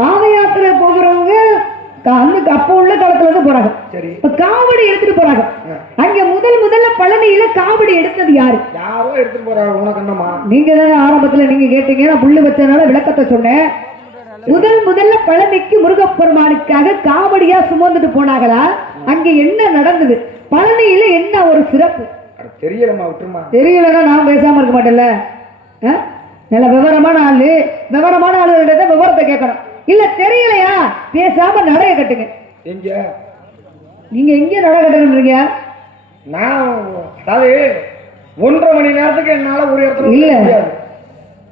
பாத யாத்திரை போகிறவங்க அப்ப உள்ள காலத்துல இருந்து போறாங்க. இப்ப காவடி எடுத்துட்டு போறாங்க. அங்க முதல்ல பழனியில காவடி எடுத்தது யாரு? யாரோ எடுத்துட்டு போறாங்க. உனக்கு என்னமா? நீங்க தானே ஆரம்பத்துல நீங்க கேட்டீங்க, நான் புள்ளு வச்சதுனால விளக்கத்தை சொன்னேன். முதல்ல பழனிக்கு முருகப்பெருமானுக்காக காவடியா சுமந்துட்டு போனாங்களா? அங்க என்ன நடந்தது? பழனியில என்ன ஒரு சிறப்பு தெரியலமா? விட்டுருமா? தெரியலன்னா நான் பேசாம இருக்க மாட்டேன்ல. நல்ல விவரமான ஆளு விவரத்தை கேட்கணும். இல்ல தெரியலையா பேசாம நடைய கட்டுங்க. எங்க நீங்க எங்க நடைய கட்டணும்ன்றீங்க? நான் அதாவது 1.5 மணி நேரத்துக்கு என்னால ஒரு இடத்துல இல்ல,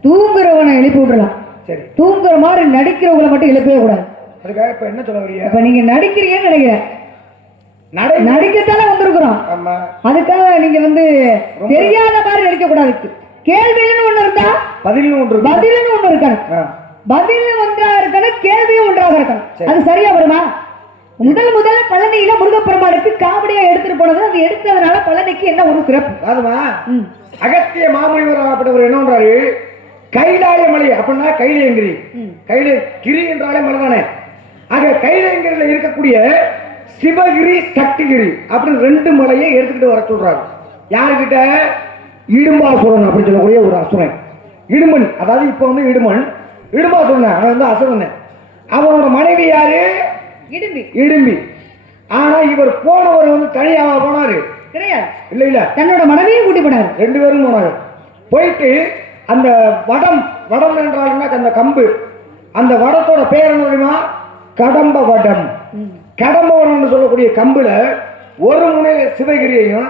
தூங்குறவனை எழுப்பி விடலாம். சரி, தூங்குற மாதிரி நடிக்கிறவங்களை மட்டும் எழுப்பவே கூடாது. அதுக்காக இப்ப என்ன சொல்ல வரீங்க? இப்ப நீங்க நடிக்கிறீங்கன்னு நினைக்கிறேன். நடிக்கத்தானே வந்திருக்கிறோம். அதுக்காக நீங்க தெரியாத மாதிரி நடிக்க கூடாது. கேள்வின்னு ஒண்ணு இருந்தா பதில்னு ஒண்ணு இருக்கணும். பதில் ஒன்றா இருக்கணும், கேள்வியும் ஒன்றாக இருக்கணும். அது சரியா வருமா? முதல்ல பழனியில முருகப்பெருமானுக்கு காவடியா எடுத்துட்டு போனது, அது எடுத்ததுனால பழனிக்கு என்ன ஒரு சிறப்பு? அதுமா அகத்திய மாமுனிவர் அப்படிவர் என்ன பண்றாரு? கைலாய மலை அப்படின்னா கைலயங்கிரி. கிரி என்றாலே மலை தானே. ஆக கைலயங்கிரியில இருக்கக்கூடிய சிவகிரி சக்திகிரி அப்படின்னு 2 மலையை எடுத்துக்கிட்டு வர சொல்றாரு. யாருக்கிட்ட? இடும்பாசுரன் அப்படின்னு சொல்லக்கூடிய ஒரு அசுரன். இடுமன், அதாவது இப்ப இடும்பாசுரன் அவன் அசுரன். அவனோட மனைவி யாரு? இடும்பி. ஆனா இவர் போனவர் தனியாக போனாரு கிடையாது. இல்ல தன்னோட மனைவியும் கூட்டி போனாரு. 2 பேரும் போனாரு. போயிட்டு அந்த வடம் என்றால் அந்த கம்பு, அந்த வடத்தோட பேர் என்ன தெரியுமா? கடம்ப வடம். கடம்ப வடம்னு சொல்லக்கூடிய கம்புல ஒரு முனையில சிவகிரியையும்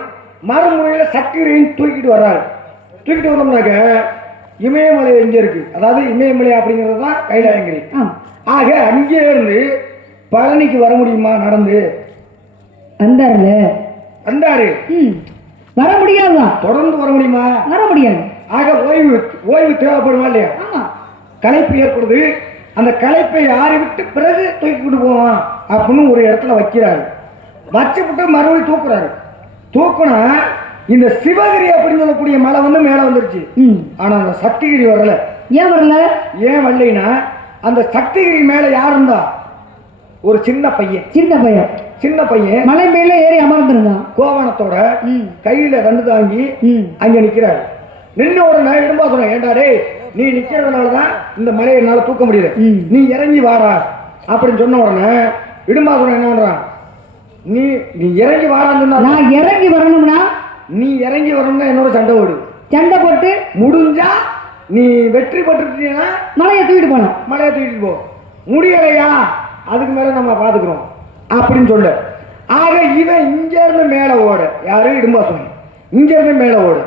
மறுமுனையில சக்திகிரியையும் தூக்கிட்டு வர்றாரு. தூக்கிட்டு வந்தோம்னாக்க இமயமலை எங்க இருக்கு? அதாவது இமயமலை அப்படிங்கிறது தான் கைலாயங்கிரி. ஆக அங்கே இருந்து பழனிக்கு வர முடியுமா? நடந்து வந்தாரு. வர முடியாதுதான். தொடர்ந்து வர முடியுமா? வர முடியாது. ஆக ஓய்வு தேவைப்படுமா இல்லையா? களைப்பு ஏற்படுது. அந்த களைப்பை ஆறி விட்டு பிறகு தூக்கிட்டு போவான் அப்படின்னு ஒரு இடத்துல வைக்கிறாரு. வச்சுவிட்டு மறுபடியும் தூக்குறாரு. தூக்குனா இந்த சிவகிரி அப்படின்னு சொல்லக்கூடிய மலை மேல வந்துருச்சு. ஆனா அந்த சக்திகிரி வரல. ஏன் வரல? ஏன் வரலைன்னா அந்த சக்திகிரி மேல யார் இருந்தா? ஒரு சின்ன பையன் மலை மேல ஏறி அமர்ந்திருந்தான். கோவணத்தோட கையில 2 தாங்கி அங்க நிக்கிறாரு. நின்று உடனே இடும்பாசுரன், ஏண்டாடே நீ நிக்கிறதுனாலதான் இந்த மலையை என்னால தூக்க முடியல, நீ இறங்கி வாடா அப்படின்னு சொன்ன உடனே இடும்பாசுரன் என்ன பண்றான்? நீ இறங்கி வாடான்னு சொன்னா, நான் இறங்கி வரணும்னா நீ இறங்கி வரணும்னா என்னோட சண்டை போட்டு முடிஞ்சா நீ வெற்றி பெற்றுட்டீங்கன்னா மலையை தூக்கிட்டு போ. முடியலையா அதுக்கு மேல நம்ம பாத்துக்கிறோம் அப்படின்னு சொல்ல. ஆக இவன் இங்க இருந்து மேல ஓட. யாரு? இடும்பாசுரன். இங்க இருந்து மேல ஓடு.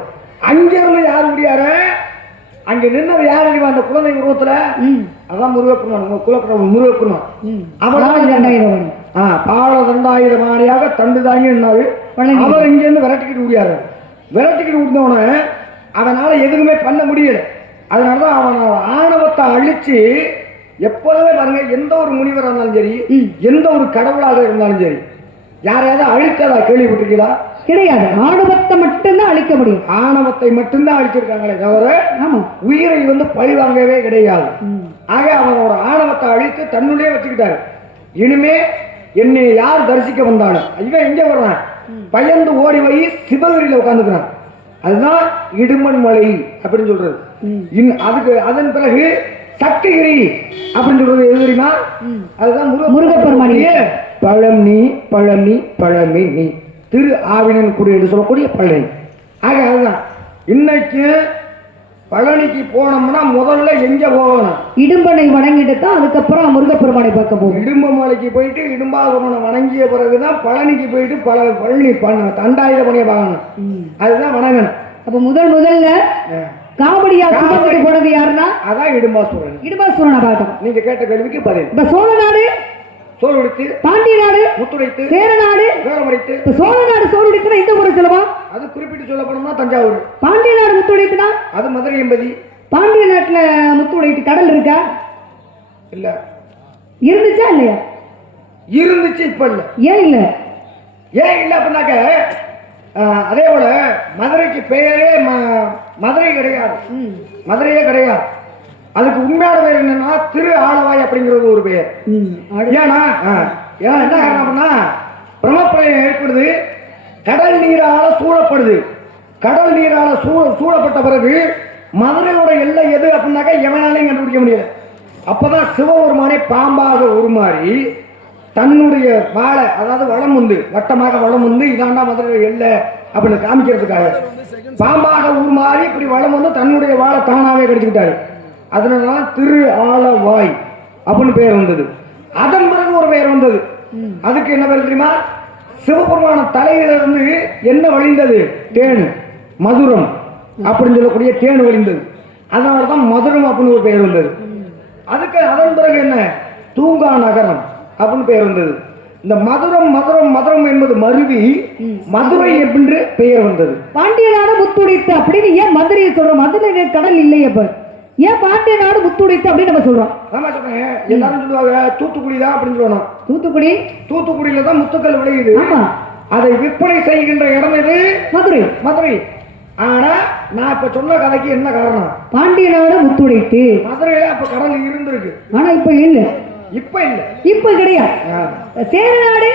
அங்க இருந்து யாரு முடியாரு? அங்க நின்னது யாரு? அந்த குழந்தை உருவத்துல அதான் முருகப்பெருமான். பால தண்டாயுதமானியாக தண்டு தாங்கி நின்னாரு. அவர் இங்க இருந்து விரட்டிக்கிட்டு விட்டவன அவனால எதுவுமே பண்ண முடியல. அதனாலதான் அவனோட ஆணவத்தை அழிச்சு எப்போதுமே பாருங்க, எந்த ஒரு முனிவராக இருந்தாலும் சரி, எந்த ஒரு கடவுளாக இருந்தாலும் சரி, யாரையாவது அழித்ததா கேள்விப்பட்டிருக்கீங்களா? கிடையாது. ஆணவத்தை மட்டும்தான் அழிக்க முடியும். ஆணவத்தை மட்டும்தான் அழிச்சிருக்காங்களே தவிர உயிரை பழி வாங்கவே கிடையாது. ஆக அவனோட ஆணவத்தை அழித்து தன்னுள்ளே வச்சுக்கிட்டாரு. இனிமே என்னை யார் தரிசிக்க வந்தாலும் இவன் எங்க வர்றான்? பயந்து ஓடி போய் சிவகிரியில உட்காந்துக்கிறான். அதுதான் இடுமன் மலை அப்படின்னு சொல்றது. அதுக்கு அதன் பிறகு சக்திகிரி அப்படின்னு சொல்றது எது தெரியுமா? அதுதான் முருகப்பெருமான். பழனி திரு ஆவினன் குடி என்று சொல்லக்கூடிய பழனி. ஆக அதுதான் இன்னைக்கு பழனிக்கு போனோம்னா முதல்ல எங்க போகணும்? இடும்பனை வணங்கிட்டு தான் அதுக்கப்புறம் முருகப்பெருமானை பார்க்க போகும். இடும்பமலைக்கு போயிட்டு இடும்பாசுரனை வணங்கிய பிறகுதான் பழனிக்கு போயிட்டு பழனி தண்டாயுத பணியை பார்க்கணும். அதுதான் வணங்கணும். அப்ப முதல்ல காவடியா சுமந்துட்டு போனது யாருன்னா? அதான் இடும்பாசுரனை பார்த்தோம். நீங்க கேட்ட கேள்விக்கு பதில். இப்ப சோழ நாடு சோறுடித்து, பாண்டிய நாடு முத்துடைத்து, சேர நாடு வேலமடைத்து. இப்ப சோழ நாடு சோறுடித்துனா இந்த ஊரை சொல்லுவா? அது குறிப்பிட்டு சொல்ல போனோம்னா தஞ்சாவூர். பாண்டிய நாடு முத்துடைத்துனா அது மதுரை எம்பதி. பாண்டிய நாட்டுல முத்துடைத்து கடல் இருக்கா? இல்ல. இருந்துச்சா இல்லையா? இருந்துச்சு, இப்ப இல்ல. ஏன் இல்ல? அப்படின்னாக்க அதே போல மதுரைக்கு பெயரே மதுரை கிடையாது. மதுரையே கிடையாது. அதுக்கு உண்மையான பேர் என்னன்னா திரு ஆலவாய் அப்படிங்கிறது ஒரு பேர். ஏன்னா என்ன காரணம் அப்படின்னா பிரம்மப்பிரளயம் ஏற்படுது, கடல் நீரால சூழப்படுது. கடல் நீரால சூழப்பட்ட பிறகு மதுரையோட எல்லை எது அப்படின்னாக்கா எவனாலையும் கண்டுபிடிக்க முடியல. அப்பதான் சிவபெருமானே பாம்பாக உருமாறி தன்னுடைய வாழை, அதாவது வளம் வந்து வட்டமாக வளம் வந்து இதாண்டா மதுரை எல்லை அப்படின்னு காமிக்கிறதுக்காக பாம்பாக உருமாறி இப்படி வளம் வந்து தன்னுடைய வாழை தானாவே கடிச்சுக்கிட்டாரு. அதனாலதான் திரு ஆலவாய் அப்படின்னு பெயர் வந்தது. அதன் பிறகு ஒரு பெயர் வந்தது. அதுக்கு என்ன பேர் தெரியுமா? சிவபெருமான தலையிலிருந்து என்ன வழிந்தது? தேனு, மதுரம் அப்படின்னு சொல்லக்கூடிய தேனு வழிந்தது. அதனாலதான் மதுரம் அப்படின்னு ஒரு பெயர் வந்தது. அதுக்கு அதன் பிறகு என்ன? தூங்கா நகரம் அப்படின்னு பெயர் வந்தது. இந்த மதுரம் மதுரம் மதுரம் என்பது மருவி மதுரை என்று பெயர் வந்தது. பாண்டிய நாடு முத்துடித்து அப்படின்னு ஏன் மதுரையை சொல்றோம்? மதுரை கடல் இல்லையப்ப ஏன் பாண்டிய நாடு முத்துடித்து அப்படின்னு நம்ம சொல்றோம்? ஆமா சொல்றேன். எல்லாரும் சொல்லுவாங்க தூத்துக்குடி தான் அப்படின்னு சொல்லணும். தூத்துக்குடியில தான் முத்துக்கள் விளையுது. அதை விற்பனை செய்கின்ற இடம் எது? மதுரை. மதுரை. ஆனா நான் இப்ப சொன்ன கதைக்கு என்ன காரணம்? பாண்டிய நாடு முத்துடைத்து மதுரையில அப்ப கடல் இருந்திருக்கு. ஆனா இப்ப இல்ல. இப்ப கிடையாது. சேரநாடு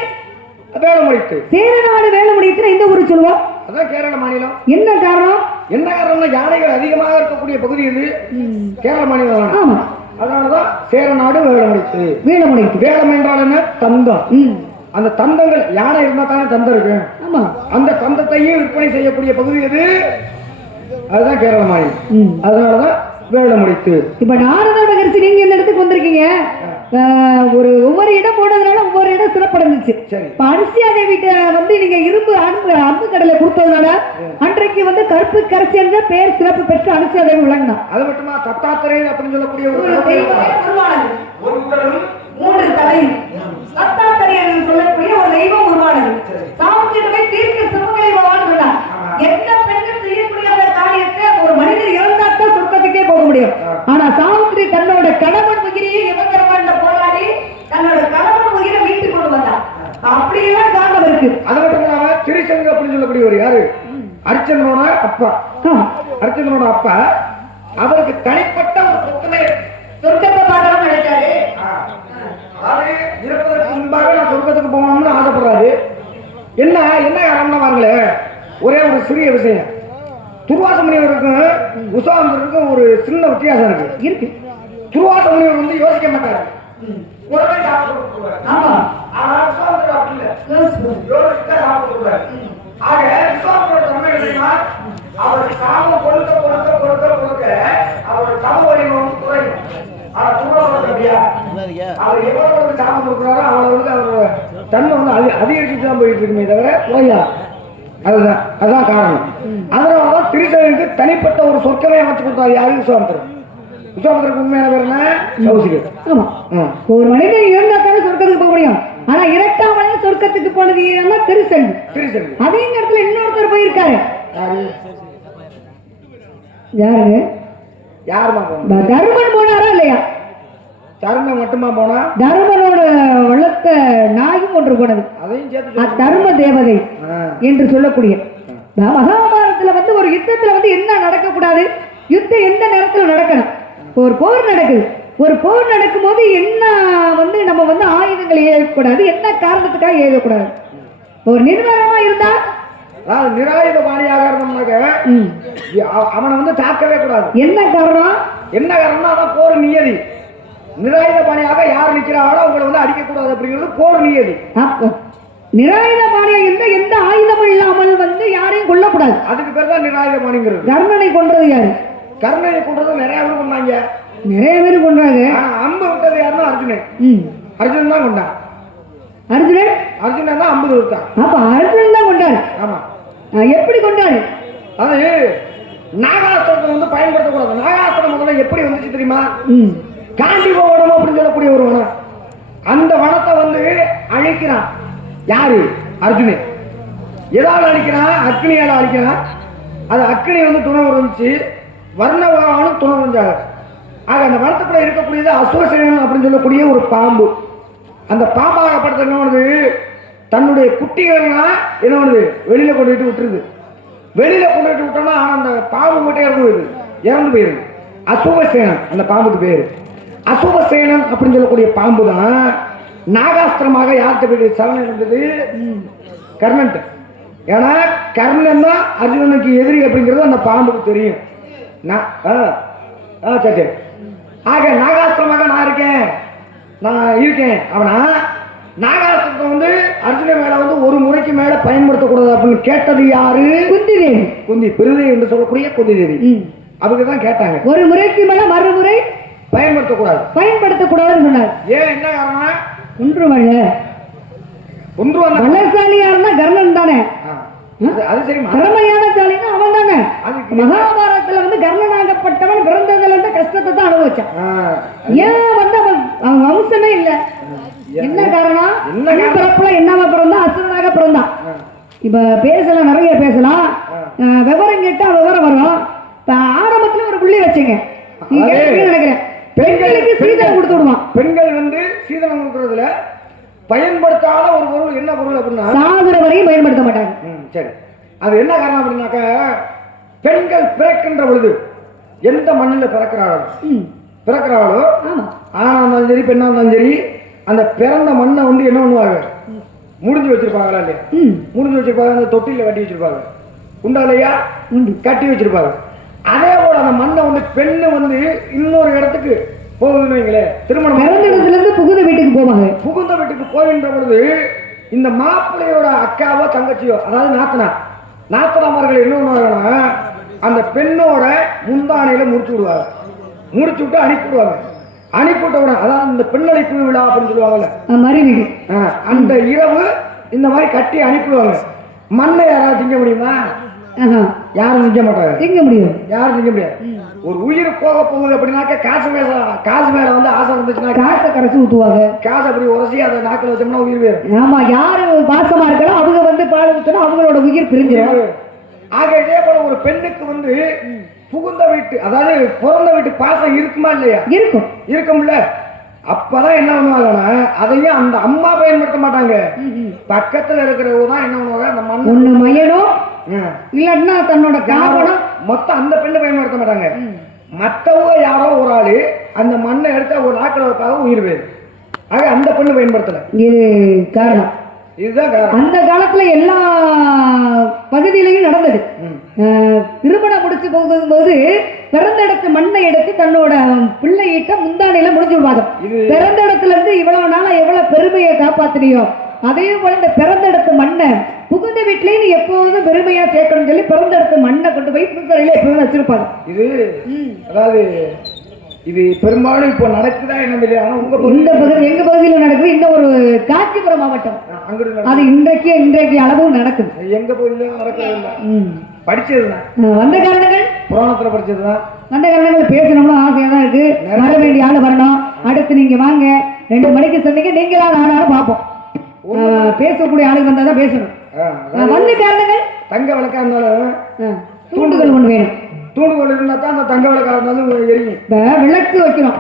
வேலமுடித்து. சேரநாடு வேலமுடித்து எந்த ஊரு சொல்லுவோம்? அதான் கேரள மாநிலம். என்ன காரணம்? என்ன காரணம்னா யானைகள் அதிகமாக இருக்கக்கூடிய பகுதி இது கேரள மாநிலம். ஆமா. அதனாலதான் சேரநாடு வேலமுடித்து. வேலம் என்றால் என்ன? தந்தம். அந்த தந்தங்கள் யானை இருந்தா தானே தந்தம் இருக்கு. ஆமா. அந்த தந்தத்தையும் விற்பனை செய்யக்கூடிய பகுதி எது? அதுதான் கேரள மாநிலம். அதனாலதான் வேலமுடித்து. இப்ப நாரத மகரிஷி நீங்க இந்த இடத்துக்கு வந்திருக்கீங்க. ஒவ்வொரு இடம் போனதுனால ஒவ்வொரு இடம் சிறப்படைஞ்சிச்சு. இப்ப அனுசியா தேவிட்ட வந்து நீங்க இரும்பு அன்பு கடலை கொடுத்ததுனால அன்றைக்கு வந்து கருப்பு கரைச்சி என்ற பெயர் சிறப்பு பெற்று அனுசியா தேவி விளங்கினா. அது மட்டுமா தத்தாத்திரை அப்படின்னு சொல்லக்கூடிய ஒரு தெய்வமே உருவானது. ஒரு உடலும் 3 தலையும் தத்தாத்திரை என்று சொல்லக்கூடிய ஒரு தெய்வம் உருவானது. சாமுத்திரமே தீர்க்க சிவங்களை வாழ்ந்தார். எந்த பெண்ணும் செய்யக்கூடிய காரியத்தை ஒரு மனிதர் இறந்தாத்தான் சொர்க்கத்துக்கே போக முடியும். ஆனா சாமுத்திரி தன்னோட கணவன் உயிரையே இவங்கரமான போராடி தன்னோட கணவன் உயிரை வீட்டுக்கு கொண்டு வந்தார். அப்படியெல்லாம் காரணம் இருக்கு. அது மட்டும் இல்லாம திருச்செங்க அப்படின்னு சொல்லக்கூடிய ஒரு யாரு? அர்ச்சனோட அப்பா. அர்ச்சனோட அப்பா அவருக்கு தனிப்பட்ட ஒரு சொர்க்கத்தை பார்க்கணும் நினைச்சாரு. அது இறப்பதற்கு முன்பாக நான் சொர்க்கத்துக்கு போகணும்னு ஆசைப்படுறாரு. என்ன என்ன காரணம்னா பாருங்களேன், ஒரே ஒரு சிறிய விஷயம். துர்வாச முனிவருக்கும் விஸ்வாமித்திரருக்கும் ஒரு சின்ன வித்தியாசம் இருக்கு. துர்வாச முனிவர் வந்து யோசிக்க மாட்டாரு. உடனே சாப்பிடுவார். ஆமா. ஆனா விஸ்வாமித்திரர் அப்படி இல்ல. யோசிக்க சாப்பிடுவார். ஆக விஸ்வாமித்திரர் தன்மை என்னன்னா அவர் காமம் கொடுக்க கொடுக்க கொடுக்க கொடுக்க அவர் தம வடிவம் குறையும். ஆனா துர்வாசர் அப்படியா? அவர் எவ்வளவு சாமம் கொடுக்குறாரோ அவ்வளவுக்கு அவர் தன்மை வந்து அதிகரிச்சுட்டு தான் போயிட்டு இருக்குமே தவிர குறையா. அதுதான் காரணம். அதனாலதான் திருச்செந்தூருக்கு தனிப்பட்ட ஒரு சொர்க்கமே அமைச்சு கொடுத்தாரு. யாரு? விஸ்வாமித்திரர். விஸ்வாமித்திரருக்கு உண்மையான பேர் என்ன? கௌசிகர். ஆமா. ஒரு மனிதன் இருந்தா தானே சொர்க்கத்துக்கு போக முடியும். ஆனா இரட்டாமலே சொர்க்கத்துக்கு போனது திருச்செந்தூர். அதே நேரத்துல இன்னொருத்தர் போயிருக்காரு. யாரு? யாருமா போன? தர்மன் போனாரா இல்லையா? தர்மம் மட்டுமா போனா? தர்மனோட வளர்த்த நாயும் ஒன்று போனது. அதையும் சேர்த்து தர்ம தேவதை என்று சொல்லக்கூடிய மகாபாரதத்துல வந்து ஒரு யுத்தத்துல வந்து என்ன நடக்கக்கூடாது, யுத்தம் எந்த நேரத்தில் நடக்கணும். ஒரு போர் நடக்குது. ஒரு போர் நடக்கும் போது என்ன வந்து நம்ம வந்து ஆயுதங்களை ஏற்கக்கூடாது, என்ன காரணத்துக்காக ஏற்கக்கூடாது. ஒரு நிர்வாகமா இருந்தா நிராயுத பாணியாக இருந்தோம்னாக்க அவனை வந்து தாக்கவே கூடாது. என்ன காரணம்? என்ன காரணம்னா அதான் போர் நியதி. நிராயுத பாணியாக யார் நிற்கிறாங்களோ அவங்களை வந்து அடிக்கக்கூடாது அப்படிங்கிறது போர் நியதி. நிராயுத பாணியா இருந்தா எந்த ஆயுதமும் இல்லாமல் வந்து யாரையும் கொல்லக்கூடாது. அதுக்கு பேர் தான் நிராயுத பாணிங்கிறது. கர்ணனை கொன்றது யாரு? கர்ணனை கொன்றது நிறைய பேர் கொண்டாங்க. நிறைய பேர் கொண்டாங்க. அம்பு விட்டது யாருன்னா அர்ஜுனன். அர்ஜுனன் தான் கொண்டான். அர்ஜுனன் தான் அம்பு விட்டான். அப்ப அர்ஜுனன் தான் கொண்டாரு. ஆமா. எப்படி கொண்டாரு? அது நாகாஸ்திரத்தை வந்து பயன்படுத்தக்கூடாது. நாகாஸ்திரம் முதல்ல எப்படி வந்துச்சு தெரியுமா? காண்டிப வனம் அப்படின்னு சொல்லக்கூடிய ஒரு வனம். அந்த வனத்தை வந்து அழிக்கிறான். யாரு? அர்ஜுனன். எதால அழிக்கிறான்? அக்னியால அழிக்கிறான். அது அக்னி வந்து துணை வந்துச்சு, வர்ணவானும் துணை வந்தாங்க. ஆக அந்த வனத்துக்குள்ள இருக்கக்கூடியது அசுவசேனன் அப்படின்னு சொல்லக்கூடிய ஒரு பாம்பு. அந்த பாம்பாகப்படுத்த என்ன பண்ணுது? தன்னுடைய குட்டிகள்லாம் என்ன பண்ணுது? வெளியில கொண்டுட்டு விட்டுருது. வெளியில கொண்டுட்டு விட்டோம்னா அந்த பாம்பு மட்டும் இறந்து போயிருது. அசுவசேனம் அந்த பாம்புக்கு பேரு. அசுவசேனம் அப்படின்னு சொல்லக்கூடிய பாம்பு தான் நாகாஸ்திரமாக யார்கிட்ட போய் சரணம் இருந்தது? கர்ணன். ஏன்னா கர்ணன் தான் அர்ஜுனனுக்கு எதிரி அப்படிங்கிறது அந்த பாம்புக்கு தெரியும். சரி. ஆக நாகாஸ்திரமாக நான் இருக்கேன் அவனா நாகாஸ்திரத்தை வந்து அர்ஜுன மேல வந்து ஒரு முறைக்கு மேல பயன்படுத்தக்கூடாது அப்படின்னு கேட்டது யாரு? குந்தி தேவி. குந்தி பிரிதை என்று சொல்லக்கூடிய குந்தி தேவி அவங்க தான் கேட்டாங்க. ஒரு முறைக்கு மேல மறுமுறை பயன்படுத்தக்கூடாதுன்னு சொன்னார். ஏன் என்ன காரணம்? ஒன்று வல்லசாலியா இருந்தா கர்ணன் தானே. அது சரி, திறமையான சாலினா அவன் தானே. மகாபாரதத்துல வந்து கர்ணனாகப்பட்டவன் பிறந்ததுல இருந்து கஷ்டத்தை தான் அனுபவிச்சான். ஏன் வந்து அவன் வம்சமே இல்ல. என்ன காரணம்? பிறப்புல என்னவா பிறந்தா? அசுரனாக பிறந்தான். இப்ப பேசலாம், நிறைய பேசலாம். விவரம் கேட்டா விவரம் வரும். இப்ப ஆரம்பத்துல ஒரு புள்ளி வச்சுங்க. நீங்க நினைக்கிறேன் பெண்களுக்கு சீதனம் கொடுத்து விடுவான். பெண்கள் வந்து சீதனம் கொடுக்கறதுல பயன்படுத்தாத ஒரு பொருள் என்ன பொருள் அப்படின்னா சாகுற வரையும் பயன்படுத்த மாட்டாங்க. சரி, அது என்ன காரணம் அப்படின்னாக்க பெண்கள் பிறக்கின்ற பொழுது எந்த மண்ணில் பிறக்கிறாளோ ஆனா இருந்தாலும் சரி பெண்ணா இருந்தாலும் சரி அந்த பிறந்த மண்ணை வந்து என்ன பண்ணுவாங்க? முடிஞ்சு வச்சிருப்பாங்களா இல்லையா? முடிஞ்சு வச்சிருப்பாங்க. அந்த தொட்டில கட்டி வச்சிருப்பாங்க. உண்டாலையா கட்டி வச்சிருப்பாங்க. அதே போல அந்த மண்ணை வந்து பெண்ணு வந்து இன்னொரு இடத்துக்கு போகுதுன்னு வைங்களேன். திருமணம் புகுந்த வீட்டுக்கு போவாங்க. புகுந்த வீட்டுக்கு போகின்ற பொழுது இந்த மாப்பிள்ளையோட அக்காவோ தங்கச்சியோ, அதாவது நாத்தனாமார்கள் என்ன பண்ணுவாங்கன்னா அந்த பெண்ணோட முந்தானையில முடிச்சு விடுவாங்க. முடிச்சு விட்டு அனுப்பிவிடுவாங்க. அனுப்பிவிட்ட உடனே அதாவது இந்த பெண்ணழைப்பு விழா அப்படின்னு சொல்லுவாங்கல்ல, அந்த இரவு இந்த மாதிரி கட்டி அனுப்பிடுவாங்க. மண்ணை யாராவது திங்க முடியுமா? யாரும் திங்க மாட்டாங்க. திங்க முடியும். யாரும் திங்க முடியாது. ஒரு உயிர் போக போகுது அப்படின்னாக்க காசு மேல வந்து ஆசை இருந்துச்சுன்னா காசை கரைச்சி ஊத்துவாங்க. காசு அப்படி உரசி அதை நாக்கில் வச்சோம்னா உயிர் வேறு. ஆமா, யாரு பாசமா இருக்கலாம் அவங்க வந்து பால் ஊற்றினா அவங்களோட உயிர் பிரிஞ்சிடும். ஆக இதே போல ஒரு பெண்ணுக்கு வந்து புகுந்த வீட்டு அதாவது பிறந்த வீட்டு பாசம் இருக்குமா இல்லையா? இருக்கும்ல. அப்பதான் என்ன பண்ணுவாங்கன்னா அதையும் அந்த அம்மா பயன்படுத்த மாட்டாங்க. பக்கத்துல இருக்கிறவங்க தான் என்ன பண்ணுவாங்க, அந்த மண்ணு மயனும் இல்லன்னா தன்னோட காரணம் மொத்தம் அந்த பெண்ணை பயன்படுத்த மாட்டாங்க. மற்றவங்க யாரோ ஒரு ஆளு அந்த மண்ணை எடுத்த ஒரு நாட்கள் வைப்பாக உயிர் வேறு. ஆக அந்த பெண்ணு பயன்படுத்தல. இது காரணம். இதுதான் காரணம். அந்த காலத்துல எல்லா பகுதியிலையும் நடந்தது. திருமணம் முடிச்சு போகும்போது பிறந்த இடத்து மண்ணை எடுத்து தன்னோட பிள்ளையிட்ட முந்தானையில முடிஞ்சு விடுவாங்க. பிறந்த இடத்துல இருந்து இவ்வளவு நாளா எவ்வளவு பெருமையை காப்பாத்தினியோ அதே போல இந்த பிறந்த இடத்து மண்ணை புகுந்த வீட்லயும் நீ எப்போதும் பெருமையா சேர்க்கணும்னு சொல்லி பிறந்த இடத்து மண்ணை கொண்டு போய் புதுசரையில எப்போதும் வச்சிருப்பாங்க. இது அதாவது இது பெரும்பாலும் இப்போ நடக்குதா என்ன தெரியல. ஆனா இந்த பகுதி எங்க பகுதியில் நடக்குது. இன்னும் ஒரு காஞ்சிபுரம் மாவட்டம் அது இன்றைக்கு அளவும் நடக்குது. எங்க பகுதியில நடக்கிறது படிச்சதுதான். வந்த காரணங்கள் புராணத்துல படிச்சதுதான். வந்த காரணங்கள் பேசணும்னு ஆசையா தான் இருக்கு. வர வேண்டிய ஆளு வரணும். அடுத்து நீங்க வாங்க 2 மணிக்கு சொன்னீங்க. நீங்களா நானும் பார்ப்போம். பேசக்கூடிய ஆளுக்கு வந்தா தான் பேசணும். வந்த காரணங்கள் தங்க விளக்கா இருந்தாலும் தூண்டுகள் ஒன்று வேணும். தூண்டுகோல் இருந்தா தான் அந்த தங்க விளக்கா இருந்தாலும் எரியும். விளக்கு வைக்கிறோம்.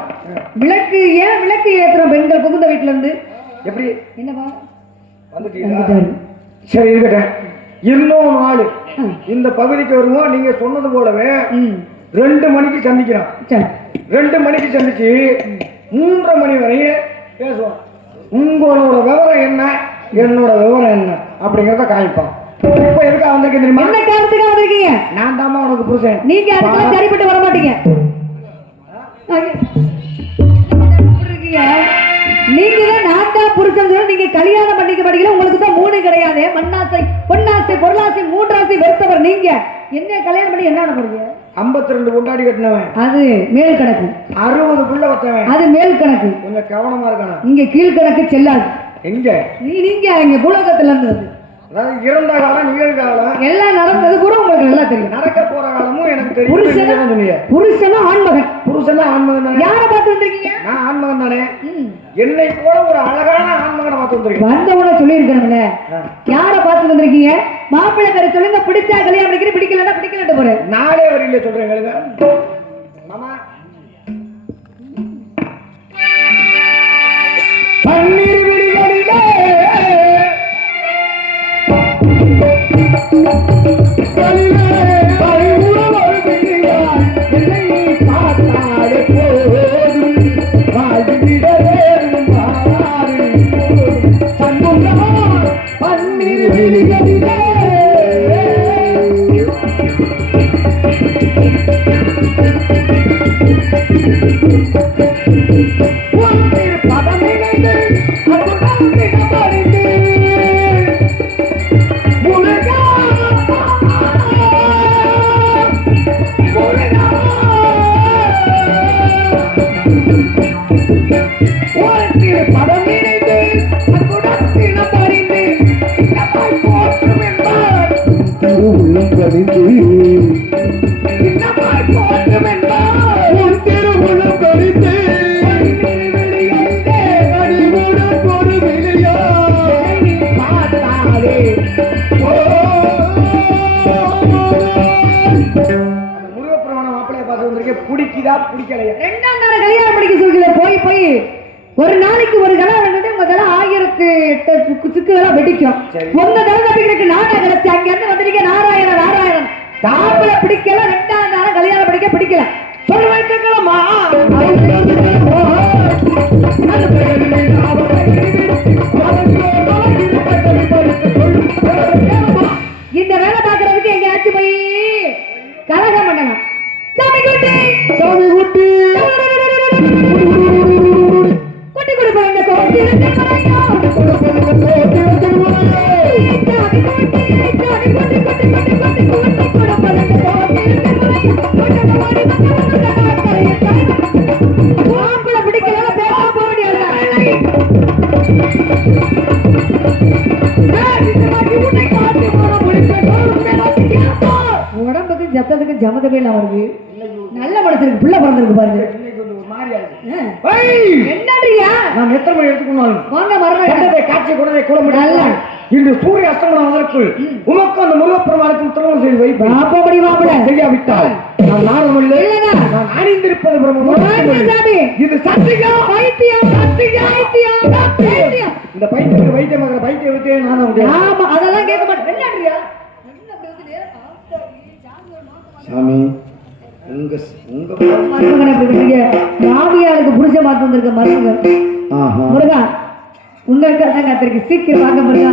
விளக்கு ஏன் விளக்கு ஏத்துறோம் பெண்கள் புகுந்த வீட்டுல இருந்து? எப்படி என்னவா வந்துட்டீங்களா? சரி இருக்கட்டும். இன்னொரு நாள் இந்த பகுதிக்கு வருவோம். நீங்க சொன்னது போலவே 2 மணிக்கு சந்திக்கிறோம். 2 மணிக்கு சந்திச்சு 3:30 மணி வரையும் பேசுவோம். உங்களோட விவரம் என்ன, என்னோட விவரம் என்ன அப்படிங்கிறத காமிப்போம். இப்ப எதுக்காக வந்திருக்கீங்க தெரியுமா? என்ன காரணத்துக்காக வந்திருக்கீங்க? நான் தாமா உனக்கு புருஷன். நீங்க அதுக்கெல்லாம் சரிப்பட்டு வர மாட்டீங்க. நீங்க தான் நான் தான் புருஷன் சொல்லி நீங்க கல்யாணம் பண்ணிக்க மாட்டீங்களா? உங்களுக்கு தான் 3 கிடையாது. மண்ணாசை, பொன்னாசை, பொருளாசை, 3 ஆசை வெறுத்தவர் நீங்க. என்ன கல்யாணம் பண்ணி என்ன பண்ணுறீங்க? 52 கொண்டாடி கட்டினவன் அது மேல் கணக்கு. 60 புள்ள வச்சவன் அது மேல் கணக்கு. கொஞ்சம் கவனமா இருக்கணும். இங்க கீழ் கணக்கு செல்லாது. எங்க நீங்க இங்க பூலோகத்துல இருந்தது. அதாவது இறந்த காலம், நிகழ்காலம் எல்லாம் நடந்தது கூட உங்களுக்கு நல்லா தெரியும். நடக்க போற காலமும் எனக்கு தெரியும். புருஷனா ஆண்மகன். புருஷனா ஆண்மகன். யாரை பார்த்து வந்திருக்கீங்க? நான் ஆண்மகன் தானே. என்னை போல ஒரு அழகான ஆண்மகனை பார்த்து வந்திருக்கீங்க. வந்தவன சொல்லியிருக்கணும்ல. யாரை பார்த்து வந்திருக்கீங்க? மாப்பிள்ளை பேரை சொல்லுங்க. பிடிச்சா கல்யாணம் பண்ணிக்கிறேன், பிடிக்கலன்னா பிடிக்கலன்னு போறேன். நாளே வரையில சொல்றேன். மாமா பன்னீர் விழிகளிலே என்னை பார்த்தா ஓரத்தில் பதம் நினைந்து குடத்தினம் பறிந்து இன்னமாய் போற்றும் என்பார் திருவுள்ளம் கனிந்து இன்னமாய் போற்றும் என்பார் உன் திருவுள்ளம் கனிந்து வெளியண்டே அடிவுடன் ஒரு விளையா பார்த்தாலே முருகப்புராண மாப்பிள்ளைய பார்த்து வந்திருக்கேன். பிடிக்குதா பிடிக்கலையா? ரெண்டாம் நாள் கல்யாணம் படிக்க சொல்லுது போய் போய் ஒரு நாளைக்கு ஒரு கல்யாணம் பண்ணிட்டு உங்க தலை 1008 சுக்குகளா வெடிக்கும். சரி. உங்க தலை தப்பிக்கிறதுக்கு நாடா கிடைச்சு அங்க இருந்து வந்திருக்க நாராயணன் நாராயணன் தாப்புல பிடிக்கல. ரெண்டாம் நாள் கல்யாணம் படிக்க பிடிக்கல. சொல்ல வைத்துக்கலாமா? இந்த வேலை பாக்குறதுக்கு எங்கேயாச்சும் போய் கலகம் பண்ணலாம். சாமி குட்டி சாமி குட்டி குட்டி கொடுப்பாங்க கோட்டி பிடிக்கல பேச போக உடம்புக்கு ஜத்தத்துக்கு ஜமதமே இல்லாம வருது. நல்ல மனசுக்கு பிள்ளை பிறந்திருக்கு பாருங்க. இன்னைக்கு கொஞ்சம் ஒரு மாதிரியா இருக்கு. என்னன்றியா நாம் எத்தனை மணி எடுத்துக்கொண்டாலும் வாங்க மரணம் கண்டதை காட்சி கொண்டதை குளம் நல்லா. இன்று சூரிய அஸ்தமனம் அதற்குள் உமக்கு அந்த முருகப்பெருமானுக்கும் திருமணம் செய்து வைப்பேன். பாப்பபடி மாப்பிள செய்யாவிட்டால் நான் நானும் இல்லை, இல்லைனா நான் அணிந்திருப்பது பிரம்மம். சாமி இது சத்தியம், வைத்தியம் சத்தியம், வைத்தியம் வைத்தியம். இந்த பைத்தியத்துக்கு வைத்தியம் ஆகிற பைத்திய வைத்திய நான் தான் உண்டு. ஆமா அதெல்லாம் கேட்க மாட்டேன். என்னன்றியா சாமி உங்க உங்க மருமகன் எப்படி இருக்கீங்க? மாமியாருக்கு புருஷன் பார்த்து வந்திருக்க மருமகன் ஆஹா முருகா உங்களுக்கு தான் காத்திருக்கு. சீக்கிரம் வாங்க முருகா.